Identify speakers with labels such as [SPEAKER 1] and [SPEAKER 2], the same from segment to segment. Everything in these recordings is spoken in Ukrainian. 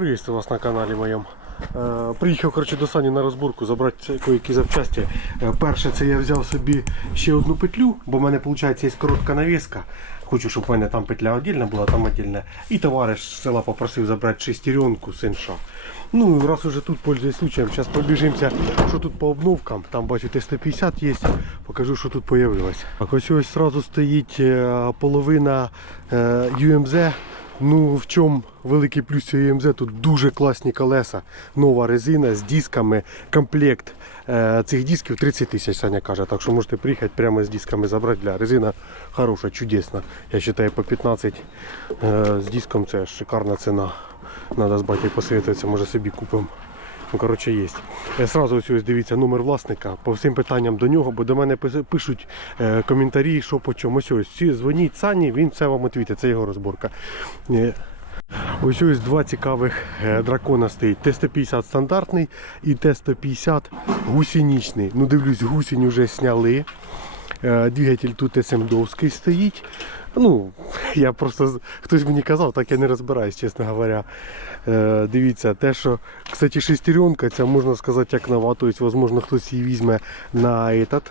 [SPEAKER 1] Приветствую вас на каналі моєму. Е, Приїхав коротше, до Сані на розборку забрати які запчасті. Е, Перше, це я взяв собі ще одну петлю, бо в мене виходить є коротка навіска. Хочу, щоб в мене там петля віддільна була, там віддільна. І товариш з села попросив забрати шестеренку з інша. Ну, раз уже тут пользуюсь случаем, зараз пробіжимося, що тут по обновкам. Там бачу Т-150 є, покажу, що тут появилось. Так, ось ось сразу стоїть е, половина UMZ. Ну, в чому великий плюс цієї МЗ? Тут дуже класні колеса, нова резина з дисками, комплект е, цих дисків 30 тисяч, Саня каже. Так що можете приїхати прямо з дисками забрати. Для резина хороша, чудесна. Я вважаю, по 15 е, з диском це шикарна ціна. Треба з батьком посвітитися, може собі купимо. Ну, коротше, є. Сразу ось ось дивіться номер власника по всім питанням до нього, бо до мене пишуть е, коментарі, що по чому. Ось ось. Дзвоніть Сані, він все вам відвітить, це його розборка. Е, Ось ось два цікавих е, дракона стоїть. Т-150 стандартний і Т-150 гусеничний. Ну дивлюсь, гусінь вже сняли. Двигатель тут СМДовський стоїть. Ну, я просто хтось мені казав, так я не розбираюсь, чесно говоря. Е, дивіться, те, що, кстати, шестеренка, ця можна сказати, як нова, тобто, можливо, хтось її візьме на этот,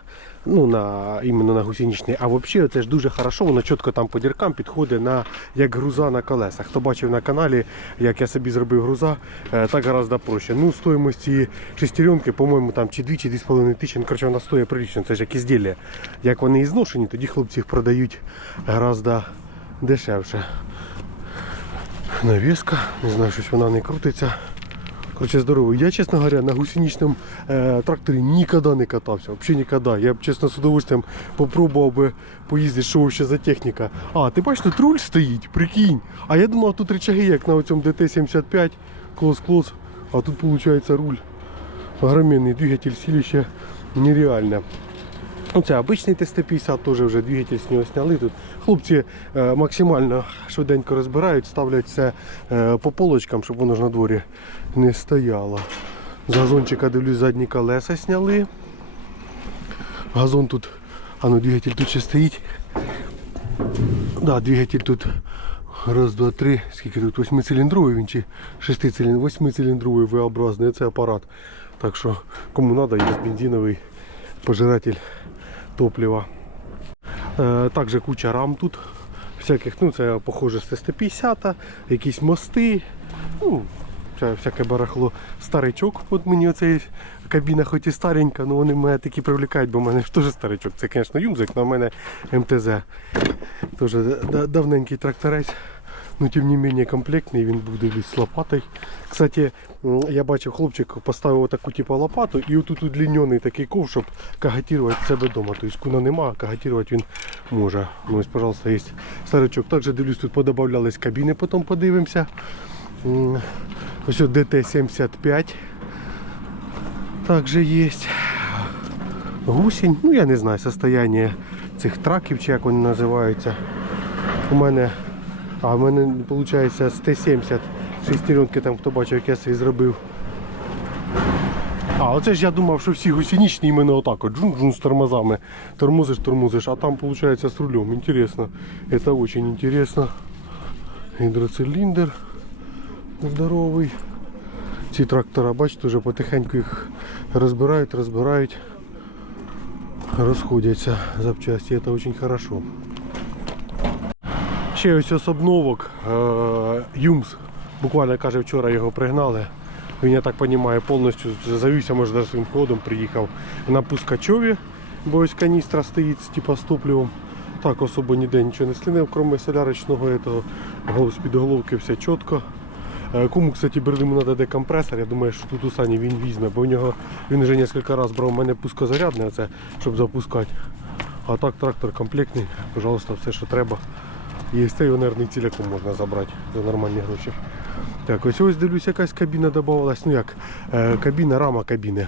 [SPEAKER 1] ну, на, іменно на гусеничний. А взагалі це ж дуже хорошо, воно чітко там по діркам підходить на, як груза на колесах. Хто бачив на каналі, як я собі зробив груза, е, так гораздо проще. Ну, стоїмость цієї шестеренки, по-моєму, там чи 2, чи 2,5 тисячі, ну, коротше, вона стоїть прилично, це ж як ізділля. Як вони і зношені, тоді хлопці їх продають гораздо дешевше. Навіска, не знаю, щось вона не крутиться. Короче, здорово. Я, чесно говоря, на гусеничном е, тракторі ніколи не катався. Взагалі ніколи. Я б чесно з удовольствием попробував би поїздити, що ще за техніка. А, ти бачиш, тут руль стоїть, прикинь. А я думав, тут рычаги, як на цьому ДТ-75, клос-клос. А тут виходить руль. Огроменний двигатель силище нереально. Ну, це обичний Т-150, теж вже двигатель з нього сняли. Тут хлопці е, максимально швиденько розбирають, ставлять все е, по полочкам, щоб воно ж на дворі не стояло. З газончика дивлюсь, задні колеса сняли. Газон тут, а ну двигатель тут ще стоїть. Да, двигатель тут раз, два, три. Скільки тут? Восьмициліндровий він чи шестициліндровий, восьмициліндровий V-образний. Це апарат. Так що кому треба, є бензиновий пожиратель топлива. Е, також куча рам тут. Всяких, ну це похоже з Т-150, якісь мости. Ну, вся- всяке барахло. Старичок, от мені оцей кабіна хоч і старенька, але вони мене такі привлікають, бо в мене теж старичок. Це, звісно, юмзик, але в мене МТЗ. Теж давненький тракторець. Ну, тим не менее, комплектний, він дивлюсь з лопатою. Кстати, я бачив, хлопчик поставив таку типу лопату і отут удлінений такий ков, щоб кагатувати в себе вдома. Тобто куна нема, а кагатувати він може. Ну, ось, пожалуйста, є старичок. Також дивлюсь, тут подобавлялись кабіни, потім подивимося. Ось от ДТ-75 також є. Гусінь, ну я не знаю состояние цих траків, чи як вони називаються. У мене, а в мене виходить з Т-70 шестеренки, там хто бачив, як я собі зробив. А, оце ж я думав, що всі гусеничні іменно отак от джун-джун з тормозами. Тормозиш, тормозиш, а там виходить з рулем. Інтересно. Это очень интересно. Гідроциліндр здоровий. Ці трактора, бачите, вже потихеньку їх розбирають, розбирають, розходяться запчасті. Це дуже хорошо. Ще ось ось обновок. е, Юмс. Буквально каже, вчора його пригнали. Він, я так розумію, повністю завівся, може навіть своїм ходом приїхав на пускачові, бо ось каністра стоїть з типа з топливом. Так особо ніде нічого не слинив, крім солярочного этого. Голос під головки все чітко. Е, Кому, кстати, беремо треба декомпресор, я думаю, що тут у Сані він візьме, бо у нього він вже кілька разів брав у мене пускозарядне, оце, щоб запускати. А так трактор комплектний, пожалуйста, все, що треба. Є цей нервний ціляком можна забрати за нормальні гроші. Так, ось ось дивлюсь, якась кабіна додавалась. Ну як, е, кабіна, рама кабіни.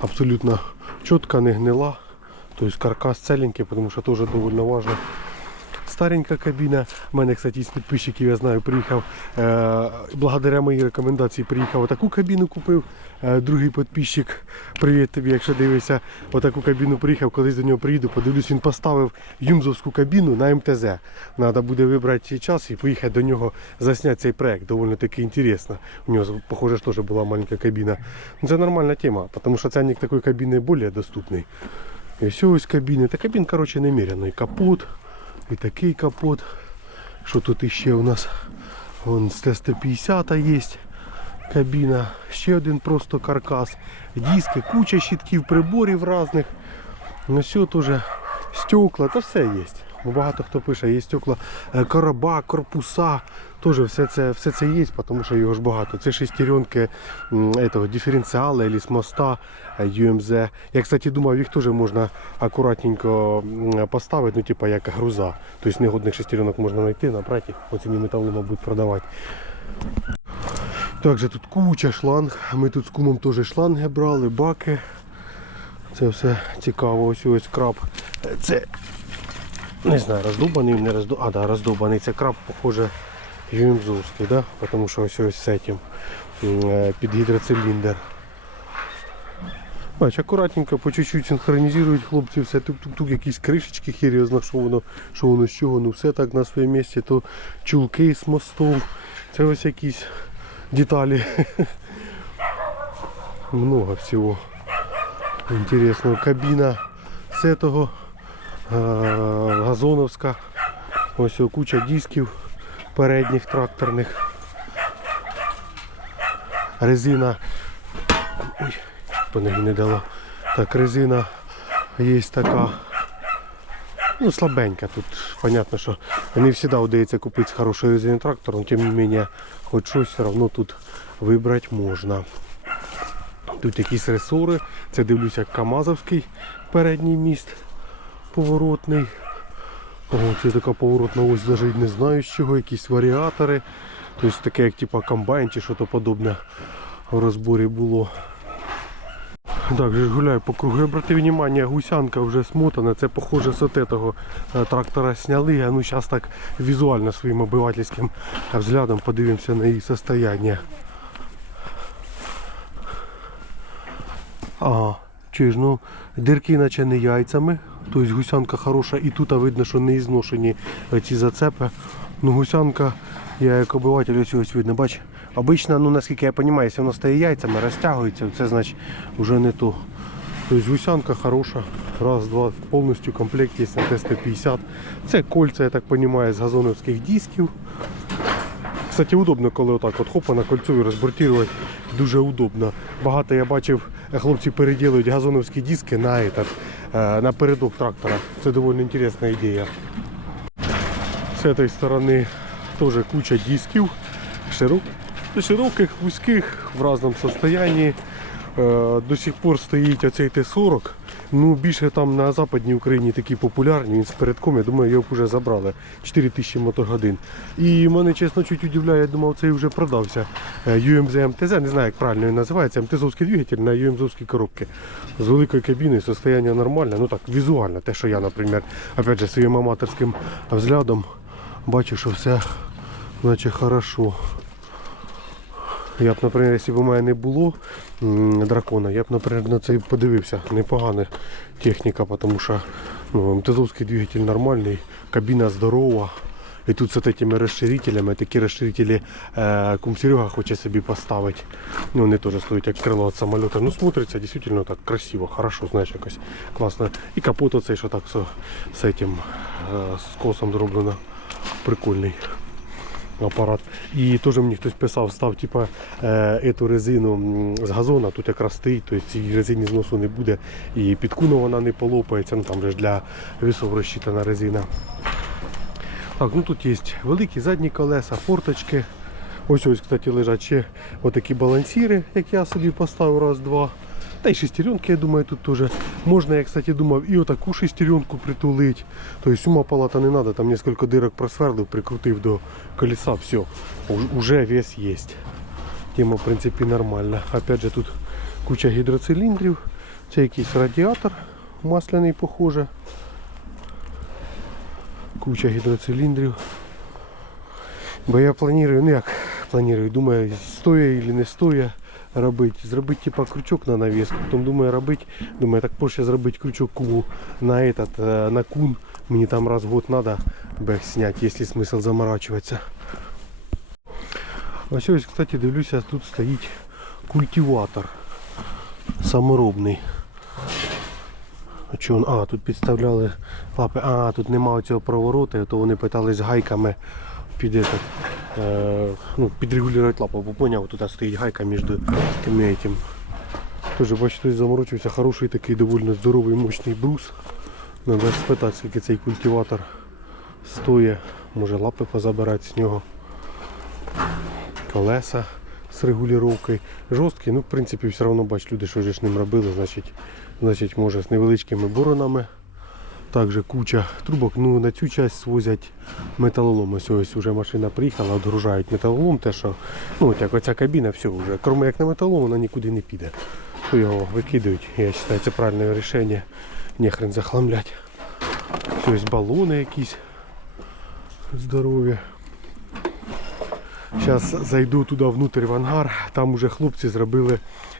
[SPEAKER 1] Абсолютно чітка, не гнила. Тобто каркас целенький, тому що теж доволі важливо. Старенька кабіна. У мене, кстати, з підписчиків, я знаю, приїхав, е, благодаря моїй рекомендації приїхав отаку кабіну купив. Е, другий підписчик, привіт тобі, якщо дивишся, отаку кабіну приїхав, колись до нього приїду, подивлюсь, він поставив юмзовську кабіну на МТЗ. Треба буде вибрати час і поїхати до нього засняти цей проект. Доволі таки інтересно. У нього, похоже, теж була маленька кабіна. Ну, Це нормальна тема, тому що ценник такої кабіни більш доступний. І все ось кабіни. Та кабін, коротше, немерено. І капот, і такий капот. Що тут іще у нас? Вон з Т-150 є кабіна. Ще один просто каркас. Диски, куча щитків, приборів різних. Ну все теж стекла, та все є. Бо Багато хто пише, є стекла, е, короба, корпуса. Теж все це, все це є, тому що його ж багато. Це шестеренки этого, диференціала або моста е, UMZ. Я, кстати, думав, їх теж можна акуратненько поставити, ну, типа як груза. Тобто негодних шестеренок можна знайти, набрати ціні металу, мабуть, продавати. Також тут куча шланг. Ми тут з кумом теж шланги брали, баки. Це все цікаво. Ось ось краб. Це не знаю, роздубаний, не роздубаний. А, да, роздубаний. Це краб, похоже, юмзовський, да? Тому що ось ось з цим під гідроциліндр. Бач, акуратненько, по чуть-чуть синхронізують хлопці, все тук-тук-тук, якісь кришечки, хір його знає, що воно, з чого, ну все так на своєму місці, то чулки з мостом, це ось якісь деталі. Много всего интересного. Кабіна з этого е, газоновська. Ось куча дисків передніх тракторних. Резина. Ой, не дало. Так, резина є така. Ну, слабенька тут. Понятно, що не завжди вдається купити з хорошої резини трактор, но тим не менее, хоч щось все одно тут вибрати можна. Тут якісь ресори. Це дивлюся Камазовський передній міст поворотний. О, це така поворотна ось навіть не знаю з чого, якісь варіатори. Тобто таке як типа комбайн чи щось подобне в розборі було. Так, же гуляю по кругу. Обрати внимание, гусянка вже смотана. Це похоже з от того е, трактора сняли. А ну зараз так візуально своїм обивательським взглядом подивимося на її состояние. Ага, ж, ну, дирки наче не яйцями. Тобто гусянка хороша і тут видно, що не ізношені ці зацепи. Ну гусянка, я як обиватель ось ось видно, бач. Обично, ну наскільки я розумію, якщо воно стає яйцями, розтягується, це значить вже не то. Тобто гусянка хороша. Раз, два, повністю комплект є на Т-150. Це кольця, я так розумію, з газоновських дисків. Кстати, удобно, коли отак от хопа на кольцо і розбортувати. Дуже удобно. Багато я бачив, хлопці переділують газоновські диски на, этот, е, на передок трактора. Це доволі інтересна ідея. З цієї сторони теж куча дисків. Широк, широких, вузьких, в різному стані. До сих пор стоїть оцей Т-40. Ну, більше там на Западній Україні такі популярні, він з передком, я думаю, його вже забрали. 4000 мотогодин. І мене, чесно, чуть удивляє, я думав, цей вже продався. Е, UMZ МТЗ, не знаю, як правильно він називається, МТЗовський двигатель на UMZ коробки. З великою кабіною, состояние нормальне, ну так, візуально, те, що я, наприклад, опять же, своїм аматорським взглядом бачу, що все наче хорошо. Я б, наприклад, якщо б у мене не було дракона, я б, наприклад, на це подивився. Непогана техніка, тому що ну, МТЗовський двигатель нормальний, кабіна здорова. І тут з цими розширителями, такі розширителі е, кум Серега хоче собі поставити. Ну, вони теж стоять як крило від самоліта. Ну, смотриться дійсно так красиво, хорошо, знаєш, якось класно. І капот оцей, що так з, з, этим, е, з косом зроблено. Прикольний апарат. І теж мені хтось писав, став типа, е, ету резину з газона, тут якраз стоїть, тобто цій резині зносу не буде. І під куну вона не полопається, ну там же для вісов розчитана резина. Так, ну тут є великі задні колеса, форточки. Ось ось, кстати, лежать ще отакі балансіри, як я собі поставив раз-два. Та й шестеренки, я думаю, тут теж можна, я, кстати, думав, і отаку шестеренку притулити. Тобто ума палата не треба, там несколько дирок просверлив, прикрутив до колеса, все, уже вес є. Тема, в принципі, нормальна. Опять же, тут куча гідроциліндрів, це якийсь радіатор масляний, похоже. куча гідроциліндрів. Бо я планую, ну як планую, думаю, стоя чи не стоя робити. Зробити типа крючок на навіску. Потім думаю робити, думаю, так проще зробити крючок на этот, е, на кун. Мені там раз в год надо бег снять, если смысл заморачиваться. Ось ось, кстати, дивлюся, тут стоїть культиватор саморобний. А чого? А, тут підставляли лапи. А, тут немає цього проворота, то вони питались гайками під этот, е, ну, підрегулювати лапу. Бо поняв, тут стоїть гайка між тими этим. Тоже бачите, заморочився. Хороший такий доволі здоровий мощний брус. Надо спитати, скільки цей культиватор стоїть. Може лапи позабирати з нього. Колеса з регулювання. Жорсткий, ну в принципі все одно бач, люди, що ж ним робили, значить, значить може з невеличкими боронами. Також куча трубок. Ну на цю часть свозять металолом. Ось ось вже машина приїхала, відгружають металолом, те, що ну от як оця кабіна, все вже. Крім як на металолом, вона нікуди не піде. То його викидають. Я вважаю, це правильне рішення. Нехрен захламлять. Ось балони якісь здорові. Зараз зайду туди внутрь в ангар. Там уже хлопці зробили,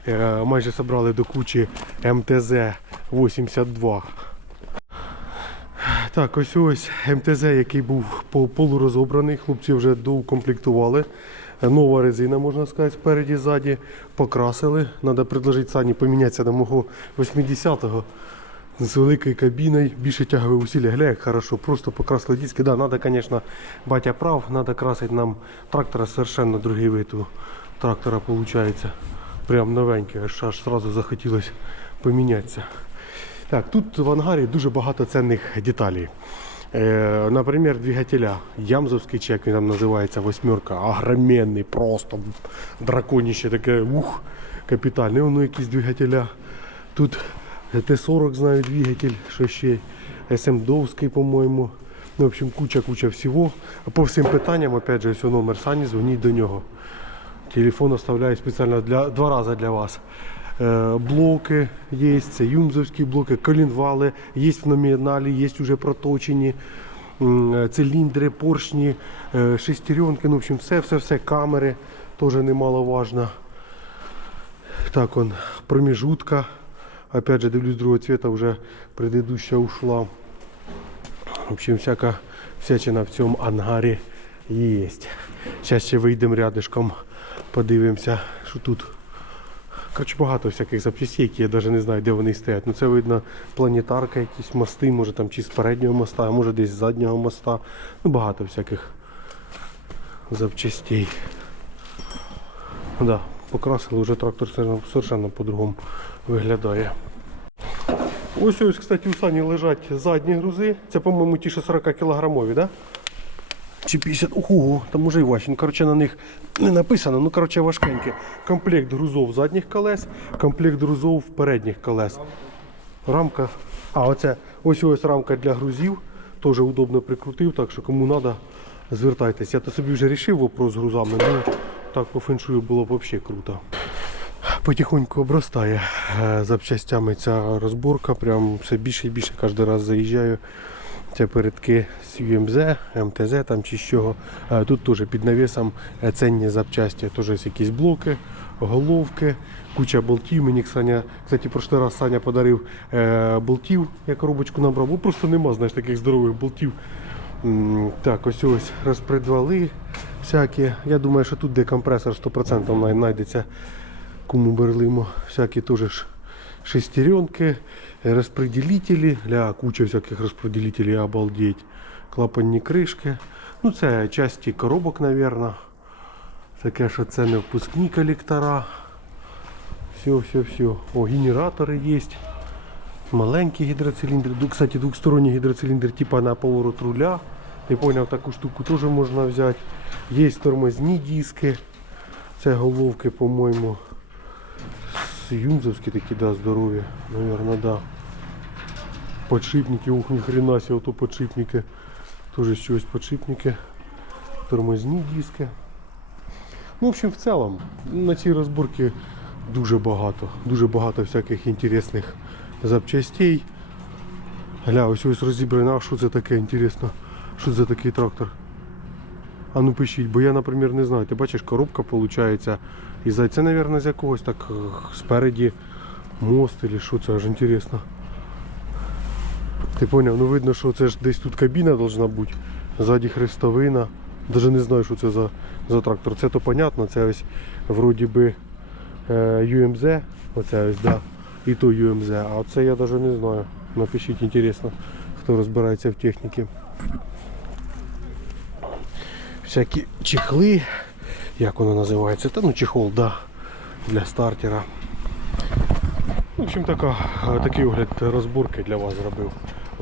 [SPEAKER 1] е, майже зібрали до кучі МТЗ-82. Так, ось ось МТЗ, який був полурозобраний, хлопці вже доукомплектували. Нова резина, можна сказати, спереді, ззаді. Покрасили. Треба предложити Сані помінятися на мого 80-го з великою кабіною, більше тягове усилля. Гля, як хорошо, просто покрасили диски. Да, надо, конечно, батя прав, надо красити нам трактора совершенно другий вид у трактора виходить. Прям новенький, аж, аж сразу захотілося помінятися. Так, тут в ангарі дуже багато цінних деталей. Е, наприклад, двигателя. Ямзовський чи як він там називається, восьмерка, огроменний, просто драконіще таке, ух, капітальний. Воно якісь двигателя. Тут Т-40 знаю двигатель, що ще СМДовський, по-моєму. Ну, в общем, куча-куча всього. По всім питанням, опять же, ось номер Сані, дзвоніть до нього. Телефон оставляю спеціально для, два рази для вас. Е, блоки є, це юмзовські блоки, колінвали, є в номіналі, є вже проточені. е, Циліндри, поршні, е, шестеренки, ну, в общем, все, все, все, камери теж немаловажно. Так, он, промежутка. Опять же, дивлюсь, другого цвета уже предыдущая ушла. В общем, всяка всячина в цьому ангарі є. Зараз ще вийдемо рядышком, подивимося, що тут. Коротше, багато всяких запчастей, які я навіть не знаю, де вони стоять. Ну це видно планетарка, якісь мости, може там чи з переднього моста, а може десь з заднього моста. Ну багато всяких запчастей. Да, покрасили вже трактор совершенно- по-другому виглядає. Ось ось, кстати, у Сані лежать задні грузи. Це, по-моєму, ті, що 40 кілограмові, да? Чи 50. Ого, там уже і важче. Коротше, на них не написано, ну коротше важкеньке. Комплект грузов задніх колес, комплект грузов передніх колес. Рамка. А, оце ось ось рамка для грузів. Теж удобно прикрутив, так що кому треба, звертайтеся. Я то собі вже вирішив вопрос з грузами, ну так по феншую було б взагалі круто. Потихоньку обростає е, запчастями ця розборка. Прям все більше і більше кожен раз заїжджаю. Це передки з UMZ, МТЗ там чи з чого. Е, Тут теж під навісом е, ценні запчасті, теж якісь блоки, головки, куча болтів. Мені Саня, кстати, прошлий раз Саня подарив е, болтів, я коробочку набрав, бо просто нема знаєш, таких здорових болтів. Так, ось ось розпредвали всякі. Я думаю, що тут де компресор 100% знайдеться кому берлимо. Всякі теж шестеренки, розпределителі, ля, куча всяких розпределителей, обалдеть. Клапанні кришки. Ну, це часті коробок, мабуть. Таке, що це не впускні колектора. Все, все, все. О, генератори є. Маленький гідроциліндр. Кстати, двухсторонній гідроциліндр типа на поворот руля. Не поняв, таку штуку теж можна взяти. Є тормозні диски. Це головки, по-моєму. С- Юнзовські такі, да, здорові. Наверно, да. Подшипники, ух, ни хрена себе, ото подшипники. Тоже щось подшипники. Тормозні диски. Ну, в общем, в цілому, на цій розборці дуже багато. Дуже багато всяких інтересних запчастей. Гля, ось ось розібрано, а що це таке інтересно. Що це такий трактор? А ну пишіть, бо я, наприклад, не знаю. Ти бачиш, коробка виходить. І за це, мабуть, з якогось так е, спереді мост чи що це аж інтересно. Ти поняв, ну видно, що це ж десь тут кабіна должна бути. Ззаді хрестовина. Даже не знаю, що це за, за трактор. Це то понятно, це ось вроді би е, UMZ. Оце ось, да. І то UMZ. А оце я навіть не знаю. Напишіть, інтересно, хто розбирається в техніці. Всякі чехли. Як воно називається? Та ну чехол, да. Для стартера. В общем, така, е, такий огляд розборки для вас зробив.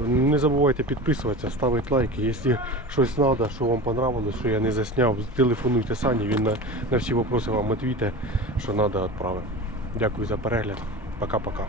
[SPEAKER 1] Не забувайте підписуватися, ставити лайки. Якщо щось треба, що вам понравилось, що я не засняв, телефонуйте Сані, він на, на всі вопроси вам відповіде, що треба відправити. Дякую за перегляд. Пока-пока.